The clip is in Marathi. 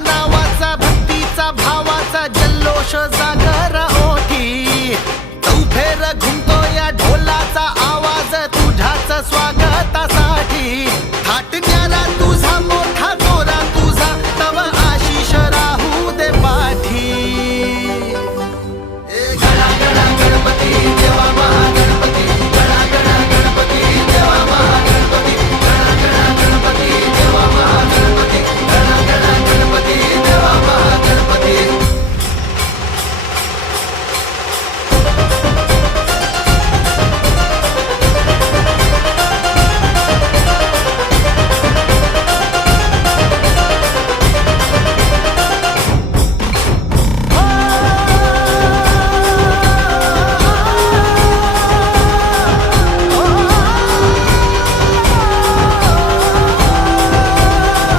नावाचा भक्तीचा भावाचा जल्लोष जागर ओठी चौफेर घुमतो या ढोलाचा आवाज तुझ्याच स्वागतासाठी